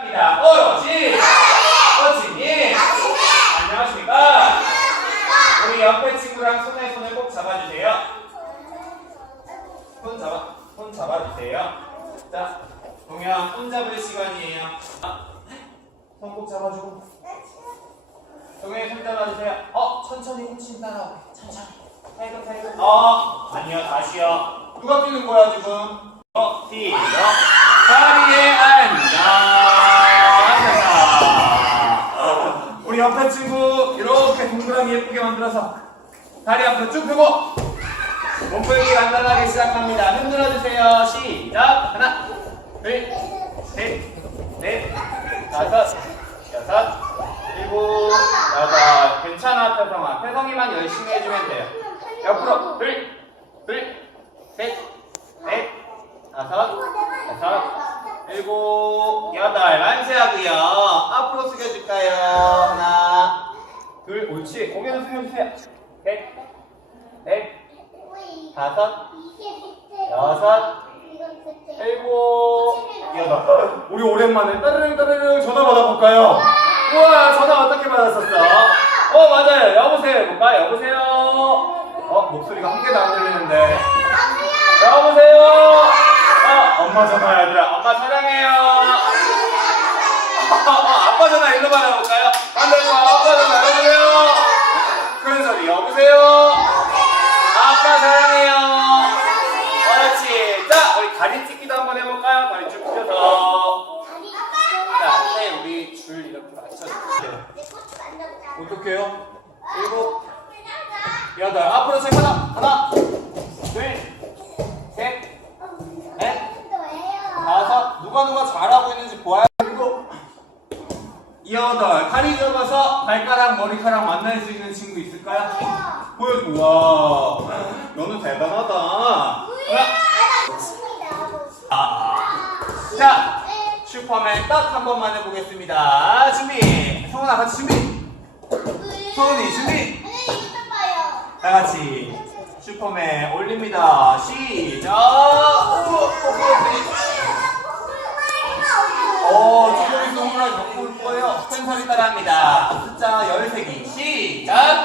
입니다. 오로지 코치님 안녕하십니까? 우리 옆에 친구랑 손에 손을 꼭 잡아주세요. 손 잡아 손 잡아주세요. 자, 동현 손 잡을 시간이에요. 아, 손꼭 잡아주고. 동현이 손 잡아주세요. 어, 천천히 코치님 따라오게. 천천히. 타이거 타이거. 어, 아니요 다시요. 누가 뛰는 거야 지금? 어, 뛰어. 자리에 앉아. 우리 옆에 친구 이렇게 동그라미 예쁘게 만들어서 다리 앞으로 쭉 펴고 몸풀기 간단하게 시작합니다. 흔들어 주세요. 시작. 하나, 둘, 셋, 넷, 다섯, 여섯, 일곱, 여덟. 괜찮아, 태성아. 태성이만 열심히 해주면 돼요. 옆으로 둘, 둘, 셋, 넷, 다섯, 여섯, 일곱, 여덟. 만세하고요. 둘, 옳지. 고개는 숙여주세요. 셋, 넷, 다섯, 여섯, 일곱, 여덟. 우리 오랜만에 따르릉 따르릉 전화 받아볼까요? 우와, 전화 어떻게 받았었어? 어, 맞아요. 여보세요. 해볼까? 여보세요. 어, 목소리가 한 개도 안 들리는데. 여보세요. 어, 엄마 전화야, 얘들아. 엄마 사랑해요. 아빠 전화 일로 받아볼까요? 반대로 아빠 전화 여보세요. 자, 슈퍼맨 딱 한 번만 해보겠습니다. 준비. 성훈아 같이 준비. 소은이 준비. 다 같이 슈퍼맨 올립니다. 시작. 어, 지금 동물을 갖고 올 거예요. 큰 소리 따라합니다. 숫자 13개. 시작.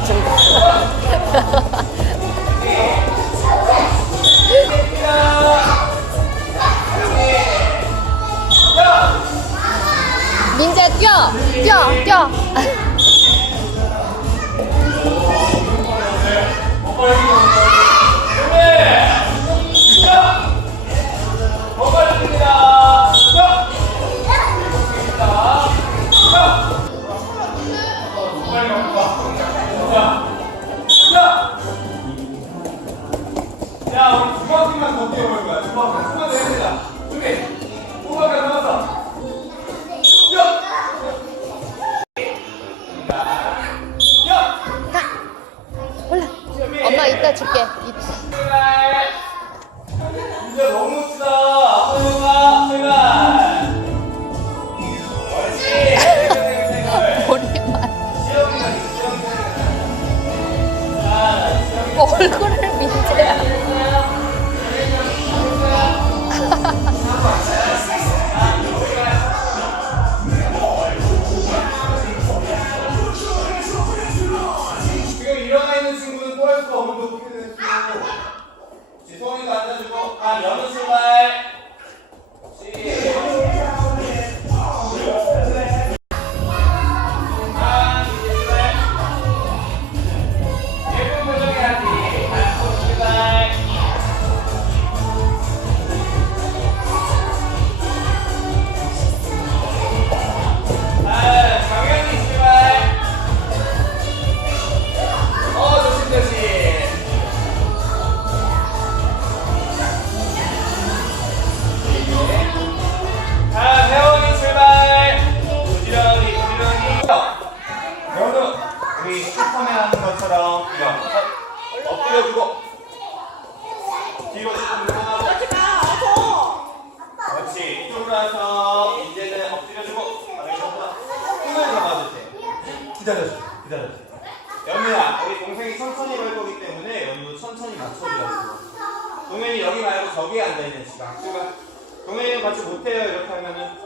민재 뛰어. 뛰어 뛰어 야, 우리 두 바퀴만 더 뛰어볼 거야. 두 바퀴. 한번더 해보자. 준비. 두 바퀴 남았어. 엄마 이따 줄게 그렇지 와서 이제는 엎드려주고 바닥에 잡아 손을 잡아주세요. 기다려주세요. 기다려주세요. 연우야 우리 동생이 천천히 갈 거기 때문에 연우도 천천히 맞춰줘야 동현이 여기 말고 저기에 앉아있는 시간. 출발. 동현이는 같이 못해요 이렇게 하면은.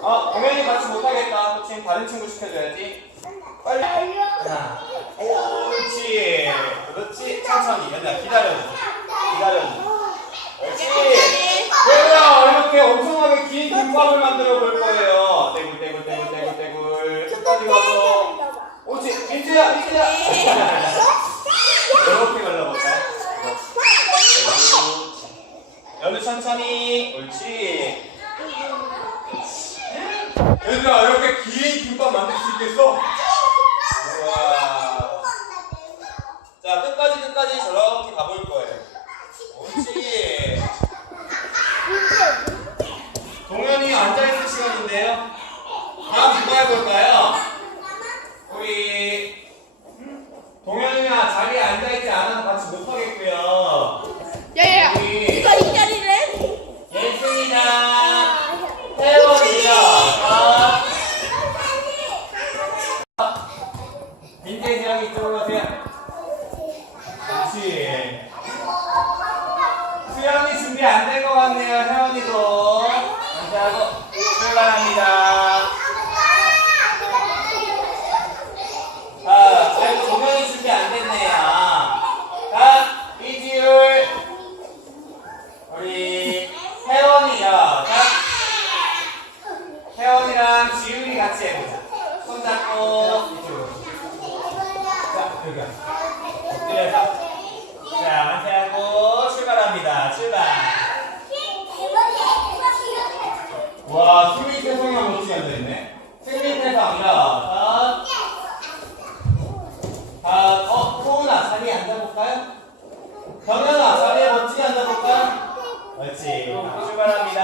어 동현이 같이 못하겠다. 지금 다른 친구 시켜줘야지. 빨리. 하나. 옳지. 그렇지. 천천히. 연우야 기다려줘. 기다려줘. 그렇지 얘들아 이렇게 엄청나게 긴 김밥을 만들어 볼 거예요. 떼굴 떼굴 떼굴 떼굴 떼굴. 끝까지 가서. 옳지 민트야 민트야 이렇게 갈라볼까요? 연우 천천히 옳지 얘들아 이렇게 긴 김밥 만들 수 있겠어? 우와 자 끝까지 끝까지 저렇게 가볼 거예요 옳지 동현이 앉아있을 시간인데요 다음 누가 해볼까요? 우리 동현이가 자리에 앉아있지 않아서 같이 못하겠고요 야야야. 우리 이거 이 자리를 예승이랑 태원이랑 민재 지영이 이쪽으로 오세요 그렇지 수영이 준비 안 된 것 같네요 혜원이도 감사하고 출발합니다 자 아이고 동현이 준비 안 됐네요 자 이지율 우리 혜원이요 자 혜원이랑 지율이 같이 해보자 손 잡고 이쪽으로 자 여기 자 만세하고 출발합니다 어? 경현아에 멋지게 앉아볼까요? 그렇지 출발합니다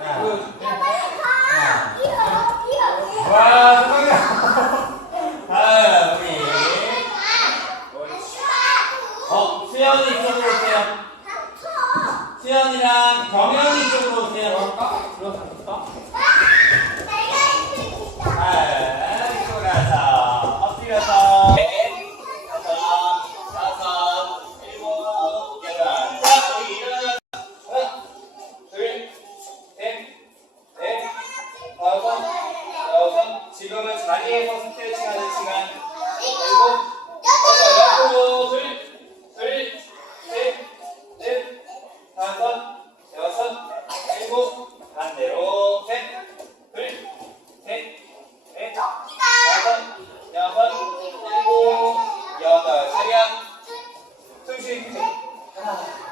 하나 와 성이야 아 우리 어 수현이 이쪽으로 오세요 수현이랑 경현이 이쪽으로 오세요 들어갈까? 아 이쪽으로 가서 엎드려서 넷 다섯 다섯 일곱 여덟 자 우리 일어나 하나 둘 셋 넷 다섯 여섯 지금은 자리에서 스트레칭 하는 시간 일곱 차량 숨쉬기 하나